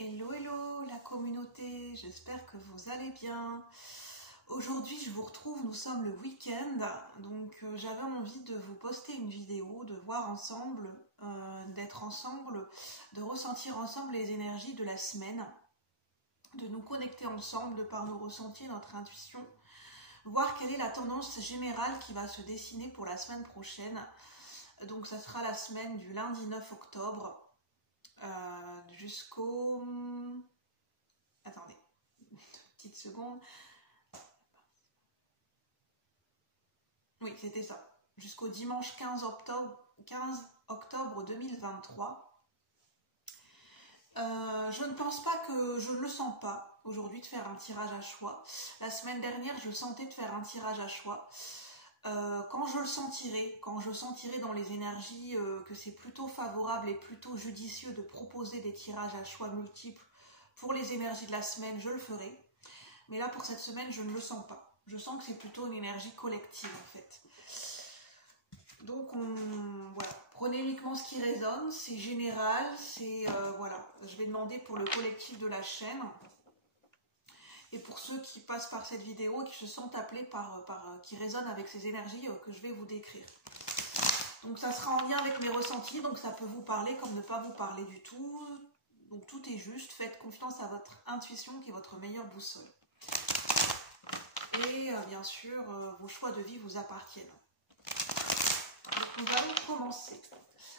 Hello, hello la communauté, j'espère que vous allez bien. Aujourd'hui je vous retrouve, nous sommes le week-end, donc j'avais envie de vous poster une vidéo, de voir ensemble, d'être ensemble, de ressentir ensemble les énergies de la semaine, de nous connecter ensemble, de par nos ressentis, notre intuition, voir quelle est la tendance générale qui va se dessiner pour la semaine prochaine. Donc ça sera la semaine du lundi 9 octobre jusqu'au... Attendez, une petite seconde. Oui, c'était ça. Jusqu'au dimanche 15 octobre 2023. Je ne pense pas que... Je ne le sens pas aujourd'hui de faire un tirage à choix. La semaine dernière, je sentais de faire un tirage à choix. Quand je sentirai dans les énergies que c'est plutôt favorable et plutôt judicieux de proposer des tirages à choix multiples pour les énergies de la semaine, je le ferai. Mais là, pour cette semaine, je ne le sens pas. Je sens que c'est plutôt une énergie collective, en fait. Donc, voilà. Prenez uniquement ce qui résonne, c'est général, c'est... voilà. Je vais demander pour le collectif de la chaîne. Et pour ceux qui passent par cette vidéo et qui se sentent appelés qui résonnent avec ces énergies que je vais vous décrire. Donc ça sera en lien avec mes ressentis, donc ça peut vous parler comme ne pas vous parler du tout. Donc tout est juste, faites confiance à votre intuition qui est votre meilleure boussole. Et bien sûr, vos choix de vie vous appartiennent. Donc nous allons commencer.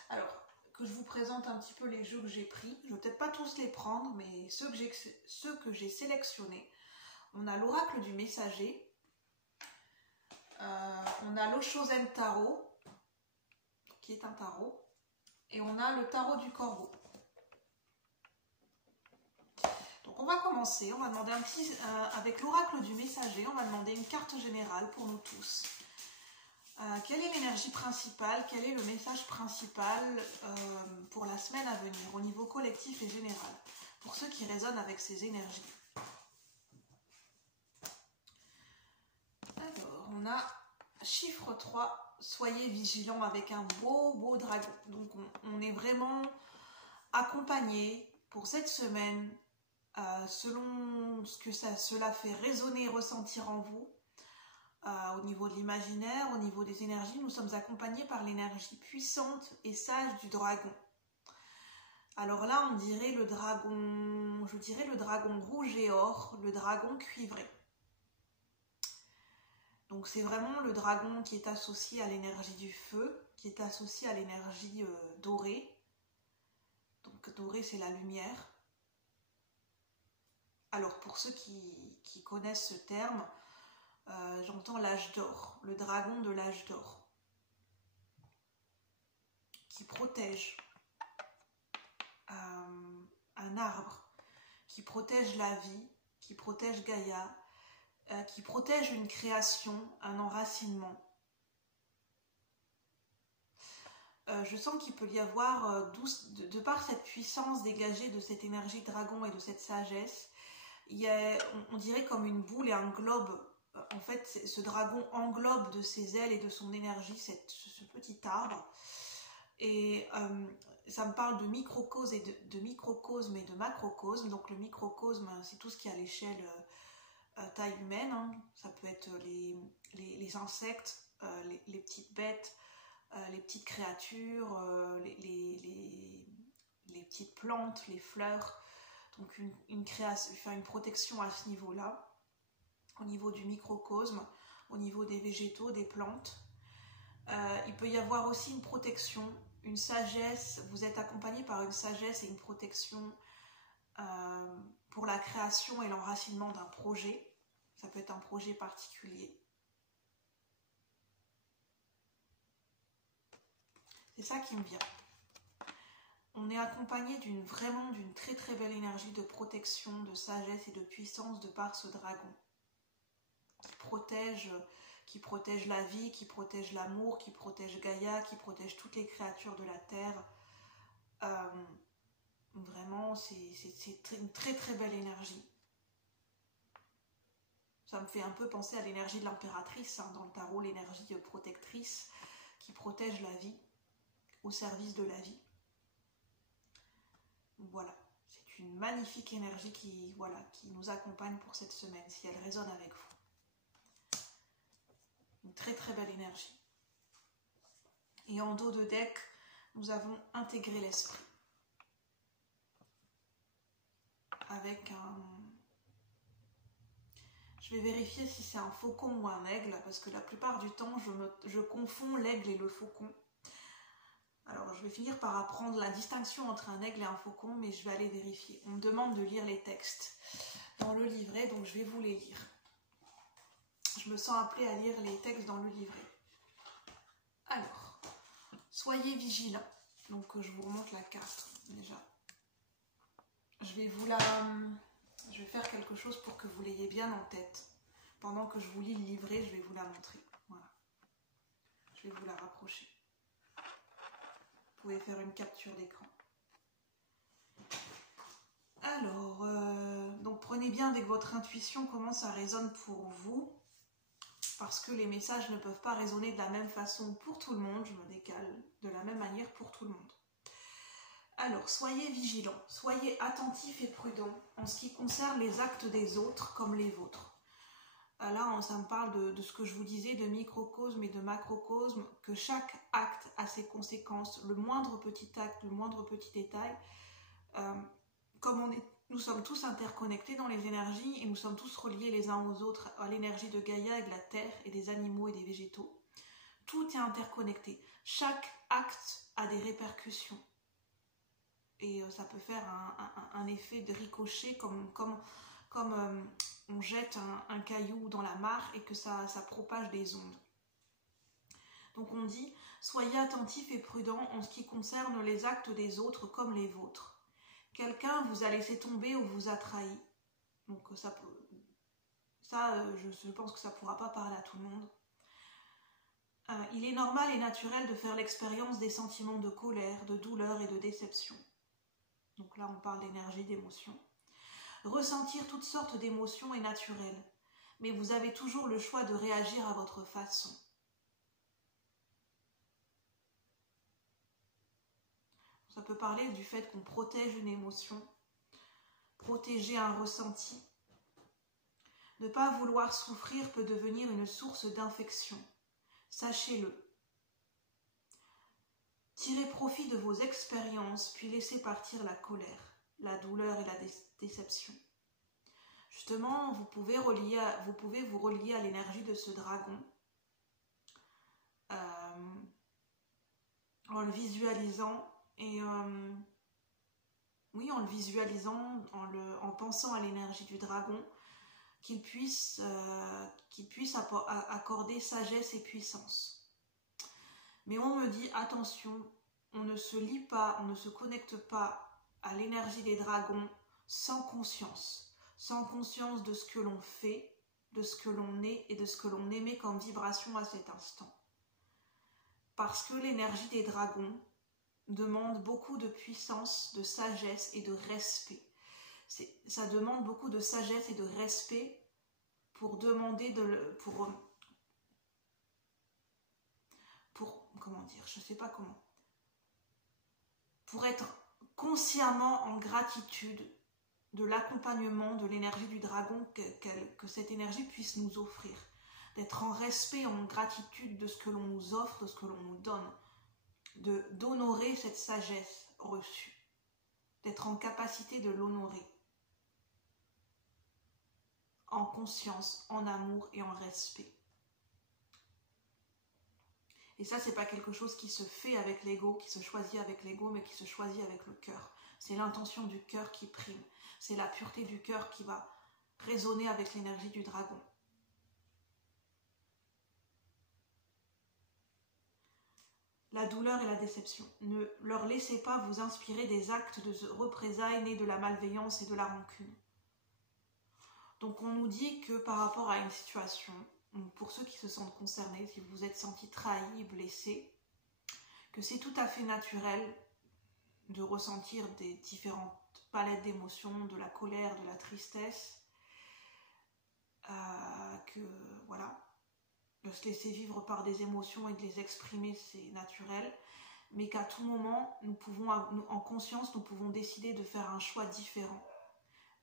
Alors, que je vous présente un petit peu les jeux que j'ai pris. Je ne vais peut-être pas tous les prendre, mais ceux que j'ai sélectionnés. On a l'oracle du messager, on a l'Oshozen Tarot, qui est un tarot, et on a le tarot du corbeau. Donc on va commencer, on va demander un petit, avec l'oracle du messager, on va demander une carte générale pour nous tous. Quelle est l'énergie principale, quel est le message principal pour la semaine à venir, au niveau collectif et général, pour ceux qui résonnent avec ces énergies. Alors, on a chiffre 3, soyez vigilants avec un beau dragon. Donc, on est vraiment accompagné pour cette semaine, selon ce que cela fait résonner et ressentir en vous, au niveau de l'imaginaire, au niveau des énergies. Nous sommes accompagnés par l'énergie puissante et sage du dragon. Alors là, on dirait le dragon, je dirais le dragon rouge et or, le dragon cuivré. Donc c'est vraiment le dragon qui est associé à l'énergie du feu, qui est associé à l'énergie dorée. Donc dorée, c'est la lumière. Alors pour ceux qui connaissent ce terme, j'entends l'âge d'or, le dragon de l'âge d'or, qui protège un arbre, qui protège la vie, qui protège Gaïa, qui protège une création, un enracinement. Je sens qu'il peut y avoir, de par cette puissance dégagée de cette énergie dragon et de cette sagesse, on dirait comme une boule et un globe. En fait, ce dragon englobe de ses ailes et de son énergie ce petit arbre. Et ça me parle de microcosme et de macrocosme. Donc le microcosme, c'est tout ce qui est à l'échelle taille humaine, hein. Ça peut être les insectes, les petites bêtes, les petites créatures, les petites plantes, les fleurs. Donc une protection à ce niveau-là, au niveau du microcosme, au niveau des végétaux, des plantes. Il peut y avoir aussi une protection, une sagesse. Vous êtes accompagné par une sagesse et une protection pour la création et l'enracinement d'un projet. Ça peut être un projet particulier. C'est ça qui me vient. On est accompagné vraiment d'une très belle énergie de protection, de sagesse et de puissance de par ce dragon. Qui protège la vie, qui protège l'amour, qui protège Gaïa, qui protège toutes les créatures de la terre. Vraiment, c'est une très belle énergie. Ça me fait un peu penser à l'énergie de l'impératrice, hein, dans le tarot, l'énergie protectrice qui protège la vie, au service de la vie. Voilà, c'est une magnifique énergie qui, voilà, qui nous accompagne pour cette semaine, si elle résonne avec vous. Une très très belle énergie. Et en dos de deck, nous avons intégré l'esprit. Avec un... Je vais vérifier si c'est un faucon ou un aigle, parce que la plupart du temps, je confonds l'aigle et le faucon. Alors, je vais finir par apprendre la distinction entre un aigle et un faucon, mais je vais aller vérifier. On me demande de lire les textes dans le livret, donc je vais vous les lire. Je me sens appelée à lire les textes dans le livret. Alors, soyez vigilants. Donc, je vous remonte la carte, déjà. Je vais faire quelque chose pour que vous l'ayez bien en tête. Pendant que je vous lis le livret, je vais vous la montrer. Voilà. Je vais vous la rapprocher. Vous pouvez faire une capture d'écran. Alors, donc prenez bien avec votre intuition comment ça résonne pour vous. Parce que les messages ne peuvent pas résonner de la même façon pour tout le monde. Je me décale de la même manière pour tout le monde. Alors, soyez vigilants, soyez attentifs et prudents en ce qui concerne les actes des autres comme les vôtres. Là, ça me parle de ce que je vous disais, de microcosme et de macrocosme, que chaque acte a ses conséquences, le moindre petit acte, le moindre petit détail. Comme nous sommes tous interconnectés dans les énergies et nous sommes tous reliés les uns aux autres à l'énergie de Gaïa et de la terre et des animaux et des végétaux. Tout est interconnecté. Chaque acte a des répercussions. Et ça peut faire un effet de ricochet comme on jette un caillou dans la mare et que ça propage des ondes. Donc on dit, soyez attentifs et prudents en ce qui concerne les actes des autres comme les vôtres. Quelqu'un vous a laissé tomber ou vous a trahi. Donc je pense que ça ne pourra pas parler à tout le monde. Il est normal et naturel de faire l'expérience des sentiments de colère, de douleur et de déception. Donc là, on parle d'énergie, d'émotion. Ressentir toutes sortes d'émotions est naturel, mais vous avez toujours le choix de réagir à votre façon. Ça peut parler du fait qu'on protège une émotion, protéger un ressenti. Ne pas vouloir souffrir peut devenir une source d'infection. Sachez-le. Tirez profit de vos expériences, puis laissez partir la colère, la douleur et la déception. Justement, vous pouvez vous relier à l'énergie de ce dragon en le visualisant et en le visualisant, en pensant à l'énergie du dragon, qu'il puisse accorder sagesse et puissance. Mais on me dit, attention, on ne se lie pas, on ne se connecte pas à l'énergie des dragons sans conscience de ce que l'on fait, de ce que l'on est et de ce que l'on émet comme vibration à cet instant. Parce que l'énergie des dragons demande beaucoup de puissance, de sagesse et de respect. Ça demande beaucoup de sagesse et de respect pour demander pour être consciemment en gratitude de l'accompagnement de l'énergie du dragon que cette énergie puisse nous offrir, d'être en respect, en gratitude de ce que l'on nous offre, de ce que l'on nous donne, d'honorer cette sagesse reçue, d'être en capacité de l'honorer, en conscience, en amour et en respect. Et ça, c'est pas quelque chose qui se fait avec l'ego, qui se choisit avec l'ego, mais qui se choisit avec le cœur. C'est l'intention du cœur qui prime. C'est la pureté du cœur qui va résonner avec l'énergie du dragon. La douleur et la déception. Ne leur laissez pas vous inspirer des actes de représailles nés de la malveillance et de la rancune. Donc on nous dit que par rapport à une situation, pour ceux qui se sentent concernés, si vous vous êtes senti trahi, blessé, que c'est tout à fait naturel de ressentir des différentes palettes d'émotions, de la colère, de la tristesse, de se laisser vivre par des émotions et de les exprimer, c'est naturel, mais qu'à tout moment, en conscience, nous pouvons décider de faire un choix différent.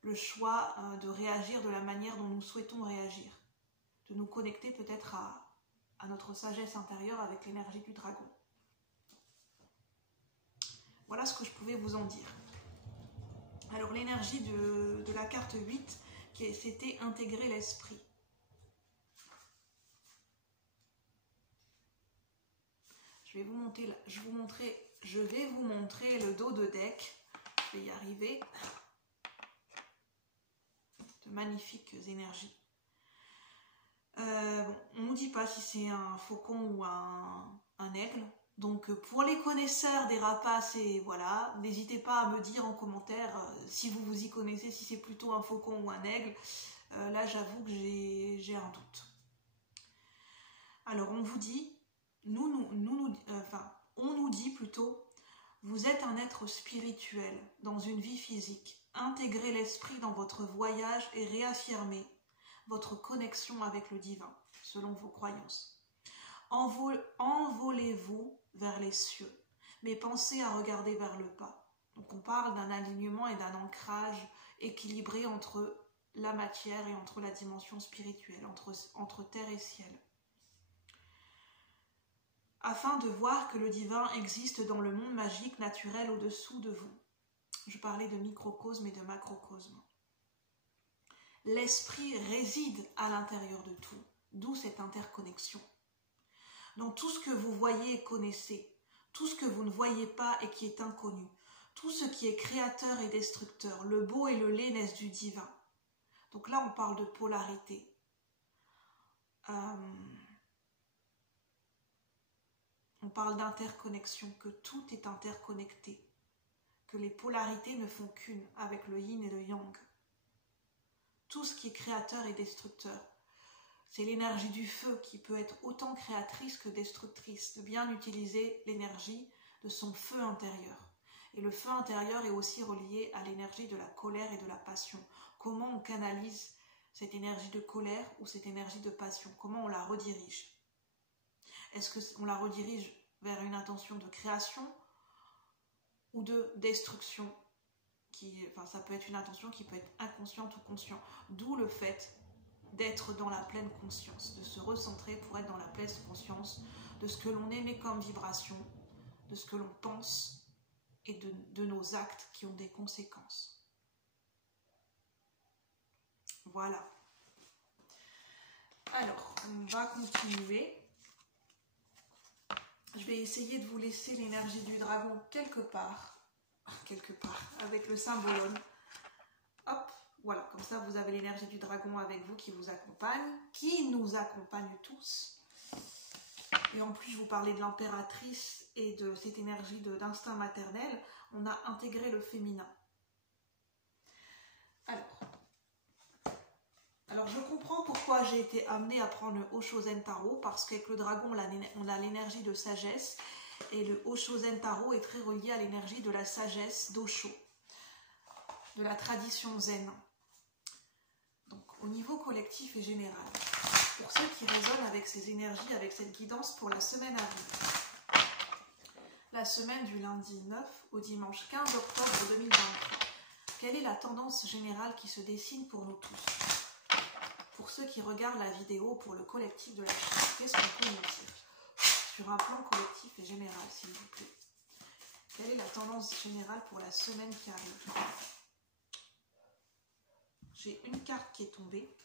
Le choix de réagir de la manière dont nous souhaitons réagir, de nous connecter peut-être à notre sagesse intérieure avec l'énergie du dragon. Voilà ce que je pouvais vous en dire. Alors l'énergie de la carte 8, c'était intégrer l'esprit. Je vais vous montrer le dos de deck. Je vais y arriver. De magnifiques énergies. On ne nous dit pas si c'est un faucon ou un aigle. Donc pour les connaisseurs des rapaces, voilà, n'hésitez pas à me dire en commentaire si vous vous y connaissez, si c'est plutôt un faucon ou un aigle. Là j'avoue que j'ai un doute. Alors on vous dit, on nous dit plutôt, vous êtes un être spirituel dans une vie physique. Intégrez l'esprit dans votre voyage et réaffirmez votre connexion avec le divin, selon vos croyances. Envolez-vous vers les cieux, mais pensez à regarder vers le bas. Donc on parle d'un alignement et d'un ancrage équilibré entre la matière et entre la dimension spirituelle, entre terre et ciel. Afin de voir que le divin existe dans le monde magique naturel au-dessous de vous. Je parlais de microcosme et de macrocosme. L'esprit réside à l'intérieur de tout, d'où cette interconnexion. Donc tout ce que vous voyez et connaissez, tout ce que vous ne voyez pas et qui est inconnu, tout ce qui est créateur et destructeur, le beau et le laid naissent du divin. Donc là on parle de polarité. On parle d'interconnexion, que tout est interconnecté, que les polarités ne font qu'une avec le yin et le yang. Tout ce qui est créateur et destructeur. C'est l'énergie du feu qui peut être autant créatrice que destructrice, de bien utiliser l'énergie de son feu intérieur. Et le feu intérieur est aussi relié à l'énergie de la colère et de la passion. Comment on canalise cette énergie de colère ou cette énergie de passion? Comment on la redirige? Est-ce qu'on la redirige vers une intention de création ou de destruction? Ça peut être une intention qui peut être inconsciente ou consciente. D'où le fait d'être dans la pleine conscience, de se recentrer pour être dans la pleine conscience de ce que l'on émet comme vibration, de ce que l'on pense et de nos actes qui ont des conséquences. Voilà. Alors, on va continuer. Je vais essayer de vous laisser l'énergie du dragon quelque part, avec le symbolone. Hop, voilà, comme ça vous avez l'énergie du dragon avec vous qui vous accompagne, qui nous accompagne tous. Et en plus, je vous parlais de l'impératrice et de cette énergie d'instinct maternel. On a intégré le féminin. Alors je comprends pourquoi j'ai été amenée à prendre le Oshozen Taro, parce qu'avec le dragon, on a l'énergie de sagesse, et le Oshozen Taro est très relié à l'énergie de la sagesse d'Osho, de la tradition zen. Donc au niveau collectif et général, pour ceux qui résonnent avec ces énergies, avec cette guidance pour la semaine à venir, la semaine du lundi 9 au dimanche 15 octobre 2023, quelle est la tendance générale qui se dessine pour nous tous? Pour ceux qui regardent la vidéo, pour le collectif de la chaîne, qu'est-ce qu'on peut nous dire sur un plan collectif et général, s'il vous plaît? Quelle est la tendance générale pour la semaine qui arrive? J'ai une carte qui est tombée.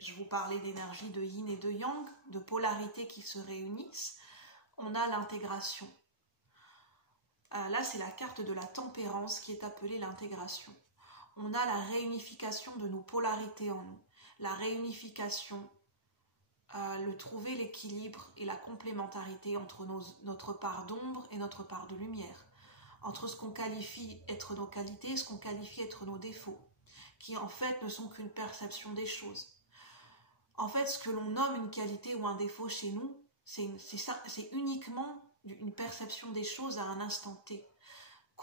Je vous parlais d'énergie de yin et de yang, de polarité qui se réunissent. On a l'intégration. Là, c'est la carte de la tempérance qui est appelée l'intégration. On a la réunification de nos polarités en nous. La réunification, trouver l'équilibre et la complémentarité entre notre part d'ombre et notre part de lumière. Entre ce qu'on qualifie être nos qualités et ce qu'on qualifie être nos défauts, qui en fait ne sont qu'une perception des choses. En fait, ce que l'on nomme une qualité ou un défaut chez nous, c'est uniquement une perception des choses à un instant T.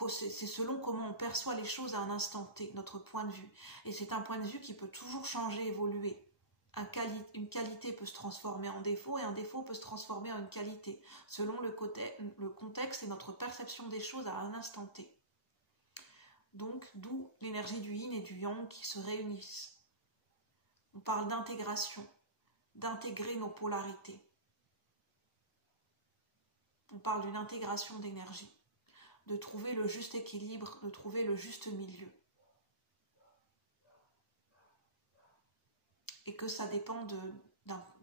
C'est selon comment on perçoit les choses à un instant T, notre point de vue. Et c'est un point de vue qui peut toujours changer, évoluer une qualité peut se transformer en défaut et un défaut peut se transformer en une qualité, selon le contexte et notre perception des choses à un instant T. Donc, d'où l'énergie du yin et du yang qui se réunissent. On parle d'intégration, d'intégrer nos polarités. On parle d'une intégration d'énergie, de trouver le juste équilibre, de trouver le juste milieu. Et que ça dépend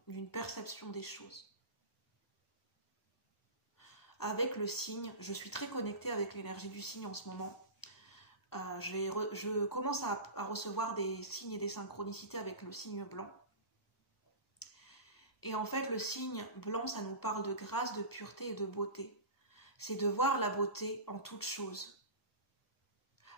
d'une perception des choses. Avec le signe, je suis très connectée avec l'énergie du signe en ce moment. Je commence à recevoir des signes et des synchronicités avec le signe blanc. Et en fait, le signe blanc, ça nous parle de grâce, de pureté et de beauté. C'est de voir la beauté en toute chose.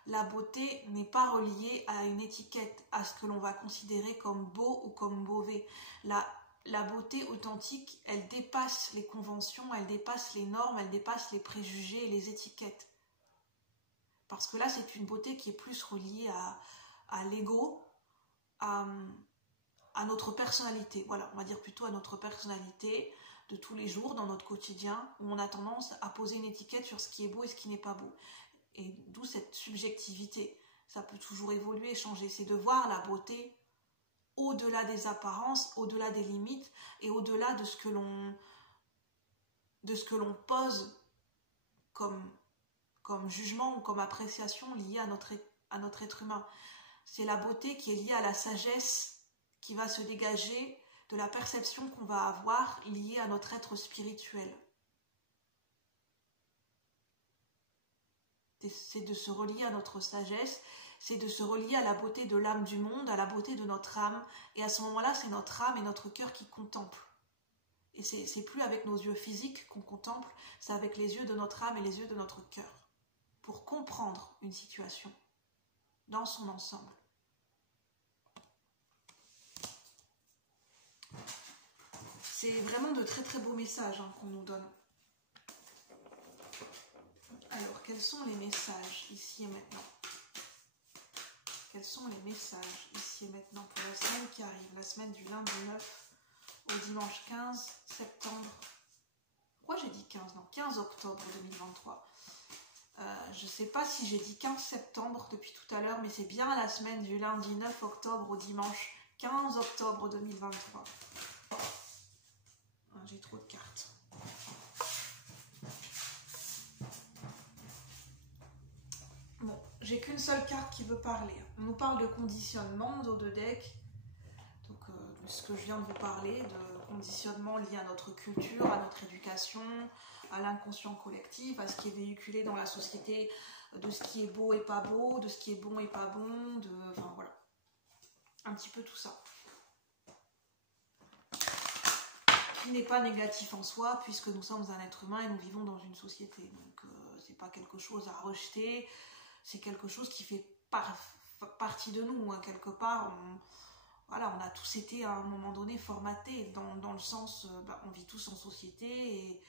La beauté n'est pas reliée à une étiquette, à ce que l'on va considérer comme beau ou comme mauvais. La beauté authentique, elle dépasse les conventions, elle dépasse les normes, elle dépasse les préjugés et les étiquettes. Parce que là, c'est une beauté qui est plus reliée à l'ego, à notre personnalité. Voilà, on va dire plutôt à notre personnalité de tous les jours, dans notre quotidien, où on a tendance à poser une étiquette sur ce qui est beau et ce qui n'est pas beau. Et d'où cette subjectivité. Ça peut toujours évoluer, changer. C'est de voir la beauté au-delà des apparences, au-delà des limites et au-delà de ce que l'on pose comme jugement ou comme appréciation liée à notre être humain. C'est la beauté qui est liée à la sagesse qui va se dégager de la perception qu'on va avoir liée à notre être spirituel. C'est de se relier à notre sagesse, c'est de se relier à la beauté de l'âme du monde, à la beauté de notre âme. Et à ce moment-là, c'est notre âme et notre cœur qui contemplent. Et c'est plus avec nos yeux physiques qu'on contemple, c'est avec les yeux de notre âme et les yeux de notre cœur. Pour comprendre une situation dans son ensemble. C'est vraiment de très très beaux messages qu'on nous donne. Alors, quels sont les messages ici et maintenant? Quels sont les messages ici et maintenant pour la semaine qui arrive? La semaine du lundi 9 au dimanche 15 septembre. Pourquoi j'ai dit 15? Non, 15 octobre 2023. Je ne sais pas si j'ai dit 15 septembre depuis tout à l'heure, mais c'est bien la semaine du lundi 9 octobre au dimanche 15 octobre 2023. J'ai trop de cartes. Bon, j'ai qu'une seule carte qui veut parler. On nous parle de conditionnement, dos de deck. Donc, de ce que je viens de vous parler, de conditionnement lié à notre culture, à notre éducation, à l'inconscient collectif, à ce qui est véhiculé dans la société, de ce qui est beau et pas beau, de ce qui est bon et pas bon, enfin voilà. Un petit peu tout ça. Qui n'est pas négatif en soi, puisque nous sommes un être humain et nous vivons dans une société. Donc, c'est pas quelque chose à rejeter, c'est quelque chose qui fait partie de nous. Quelque part, voilà, on a tous été à un moment donné formatés dans le sens, on vit tous en société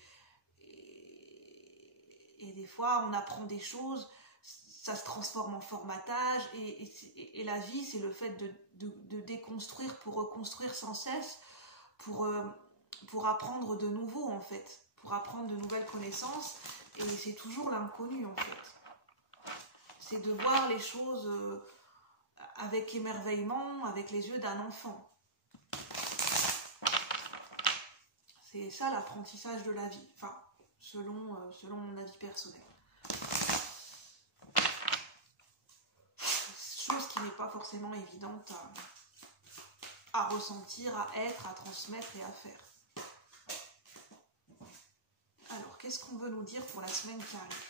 et des fois on apprend des choses, ça se transforme en formatage et la vie c'est le fait de déconstruire pour reconstruire sans cesse, pour apprendre de nouveau en fait, pour apprendre de nouvelles connaissances et c'est toujours l'inconnu en fait. C'est de voir les choses avec émerveillement, avec les yeux d'un enfant. C'est ça l'apprentissage de la vie, enfin, selon mon avis personnel. Chose qui n'est pas forcément évidente à ressentir, à être, à transmettre et à faire. Alors, qu'est-ce qu'on veut nous dire pour la semaine qui arrive?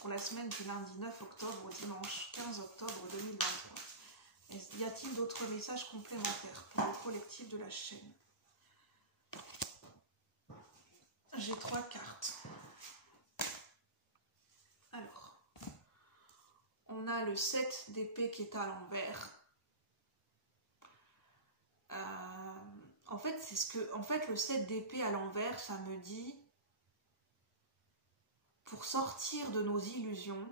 Pour la semaine du lundi 9 octobre au dimanche 15 octobre 2023. Y a-t-il d'autres messages complémentaires pour le collectif de la chaîne? J'ai 3 cartes. Alors, on a le 7 d'épée qui est à l'envers. En fait, le 7 d'épée à l'envers, ça me dit, pour sortir de nos illusions,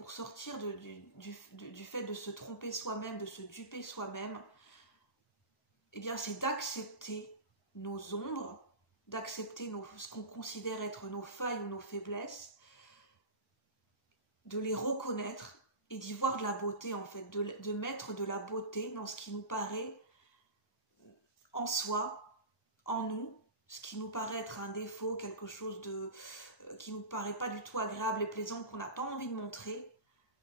pour sortir du fait de se tromper soi-même, de se duper soi-même, eh bien c'est d'accepter nos ombres, d'accepter ce qu'on considère être nos failles ou nos faiblesses, de les reconnaître et d'y voir de la beauté en fait, de mettre de la beauté dans ce qui nous paraît en soi, en nous, ce qui nous paraît être un défaut, quelque chose qui nous paraît pas du tout agréable et plaisant, qu'on n'a pas envie de montrer,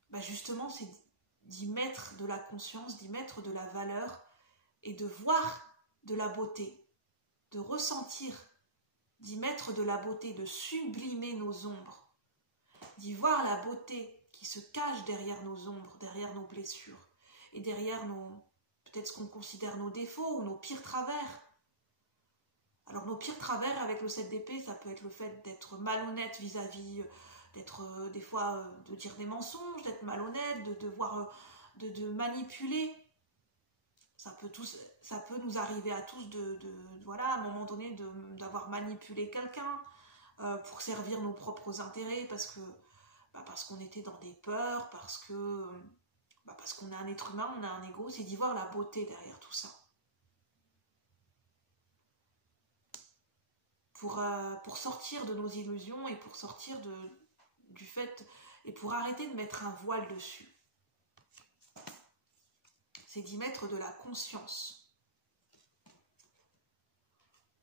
bah justement c'est d'y mettre de la conscience, d'y mettre de la valeur et de voir de la beauté, de ressentir, d'y mettre de la beauté, de sublimer nos ombres, d'y voir la beauté qui se cache derrière nos ombres, derrière nos blessures et derrière peut-être ce qu'on considère nos défauts ou nos pires travers. Alors nos pires travers avec le 7 d'épée, ça peut être le fait d'être malhonnête vis-à-vis, d'être des fois de dire des mensonges, d'être malhonnête, de manipuler. Ça peut nous arriver à tous voilà, à un moment donné d'avoir manipulé quelqu'un pour servir nos propres intérêts parce qu'on était dans des peurs, parce qu'on est un être humain, on a un ego, c'est d'y voir la beauté derrière tout ça. Pour sortir de nos illusions et pour sortir du fait et pour arrêter de mettre un voile dessus. C'est d'y mettre de la conscience.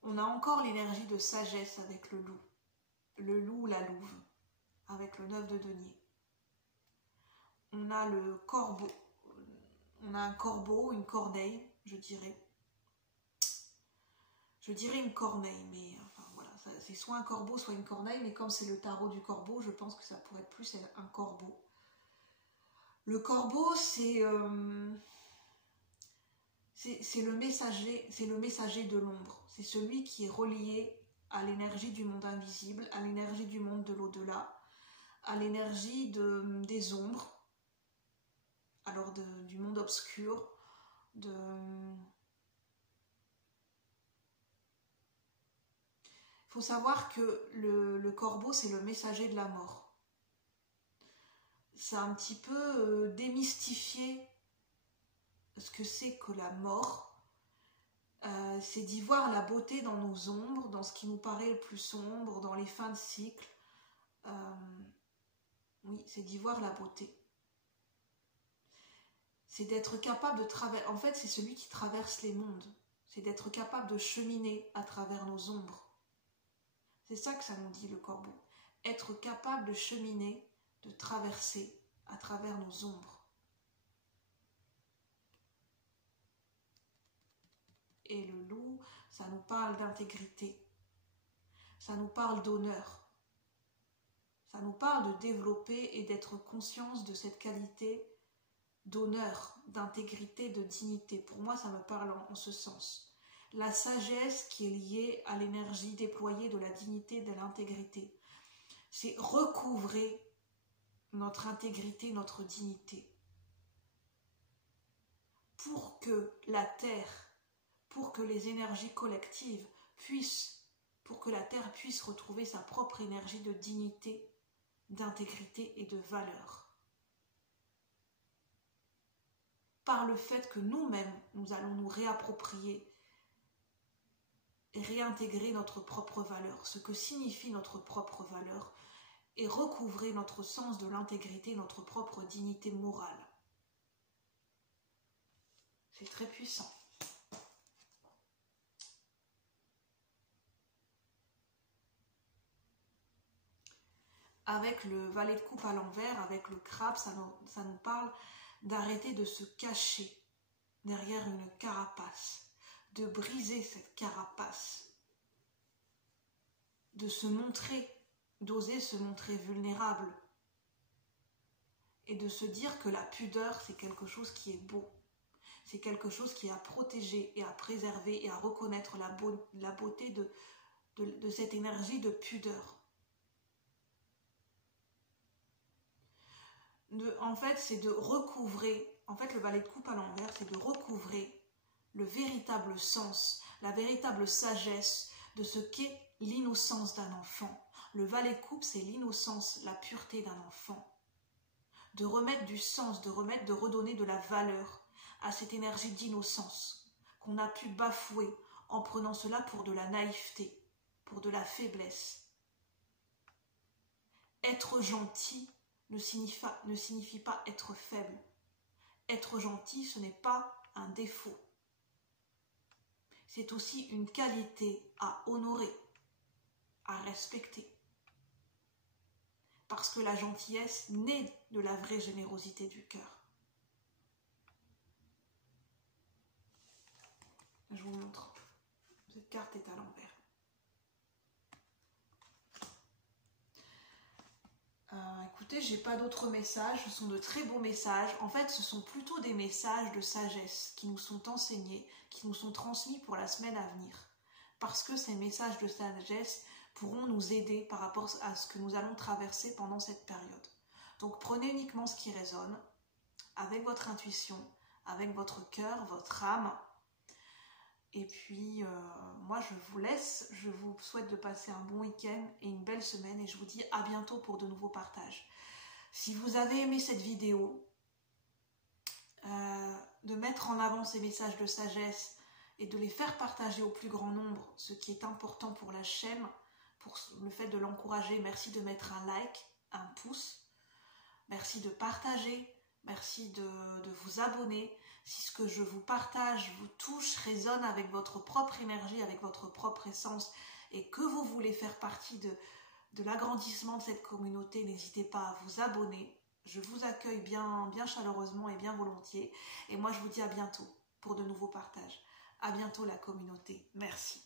On a encore l'énergie de sagesse avec le loup ou la louve, avec le 9 de denier. On a le corbeau, on a un corbeau, une corneille, je dirais une corneille, mais enfin voilà, c'est soit un corbeau, soit une corneille, mais comme c'est le tarot du corbeau, je pense que ça pourrait être plus un corbeau. Le corbeau, c'est le messager de l'ombre, c'est celui qui est relié à l'énergie du monde invisible, à l'énergie du monde de l'au-delà, à l'énergie des ombres, alors du monde obscur, Il faut savoir que le corbeau, c'est le messager de la mort. Ça a un petit peu démystifié ce que c'est que la mort. C'est d'y voir la beauté dans nos ombres, dans ce qui nous paraît le plus sombre, dans les fins de cycle. Oui, c'est d'y voir la beauté. C'est d'être capable de traverser. En fait, c'est celui qui traverse les mondes. C'est d'être capable de cheminer à travers nos ombres. C'est ça que ça nous dit le corbeau. Être capable de cheminer, de traverser à travers nos ombres. Et le loup, ça nous parle d'intégrité. Ça nous parle d'honneur. Ça nous parle de développer et d'être conscience de cette qualité d'honneur, d'intégrité, de dignité. Pour moi, ça me parle en ce sens. La sagesse qui est liée à l'énergie déployée de la dignité, de l'intégrité. C'est recouvrer notre intégrité, notre dignité. Pour que la Terre, pour que les énergies collectives pour que la Terre puisse retrouver sa propre énergie de dignité, d'intégrité et de valeur. Par le fait que nous-mêmes, nous allons nous réapproprier et réintégrer notre propre valeur, ce que signifie notre propre valeur, et recouvrer notre sens de l'intégrité, notre propre dignité morale. C'est très puissant. Avec le valet de coupe à l'envers, avec le crabe, ça nous parle d'arrêter de se cacher derrière une carapace, de briser cette carapace, de se montrer, d'oser se montrer vulnérable et de se dire que la pudeur, c'est quelque chose qui est beau, c'est quelque chose qui est à protéger et à préserver et à reconnaître la beauté de cette énergie de pudeur. En fait, c'est de recouvrer, en fait le valet de coupe à l'envers, c'est de recouvrer le véritable sens, la véritable sagesse de ce qu'est l'innocence d'un enfant. Le valet de coupe, c'est l'innocence, la pureté d'un enfant. de remettre du sens, de redonner de la valeur à cette énergie d'innocence qu'on a pu bafouer en prenant cela pour de la naïveté, pour de la faiblesse. Être gentil ne signifie pas être faible. Être gentil, ce n'est pas un défaut. C'est aussi une qualité à honorer, à respecter. Parce que la gentillesse naît de la vraie générosité du cœur. Je vous montre. Cette carte est à l'envers. Écoutez, j'ai pas d'autres messages. Ce sont de très beaux messages. En fait, ce sont plutôt des messages de sagesse qui nous sont enseignés, qui nous sont transmis pour la semaine à venir. Parce que ces messages de sagesse pourront nous aider par rapport à ce que nous allons traverser pendant cette période. Donc prenez uniquement ce qui résonne, avec votre intuition, avec votre cœur, votre âme. Et puis, moi je vous laisse, je vous souhaite de passer un bon week-end et une belle semaine et je vous dis à bientôt pour de nouveaux partages. Si vous avez aimé cette vidéo, de mettre en avant ces messages de sagesse et de les faire partager au plus grand nombre, ce qui est important pour la chaîne, pour le fait de l'encourager, merci de mettre un like, un pouce, merci de partager, merci de vous abonner. Si ce que je vous partage vous touche, résonne avec votre propre énergie, avec votre propre essence et que vous voulez faire partie de l'agrandissement de cette communauté, n'hésitez pas à vous abonner. Je vous accueille bien chaleureusement et bien volontiers. Et moi, je vous dis à bientôt pour de nouveaux partages. À bientôt la communauté. Merci.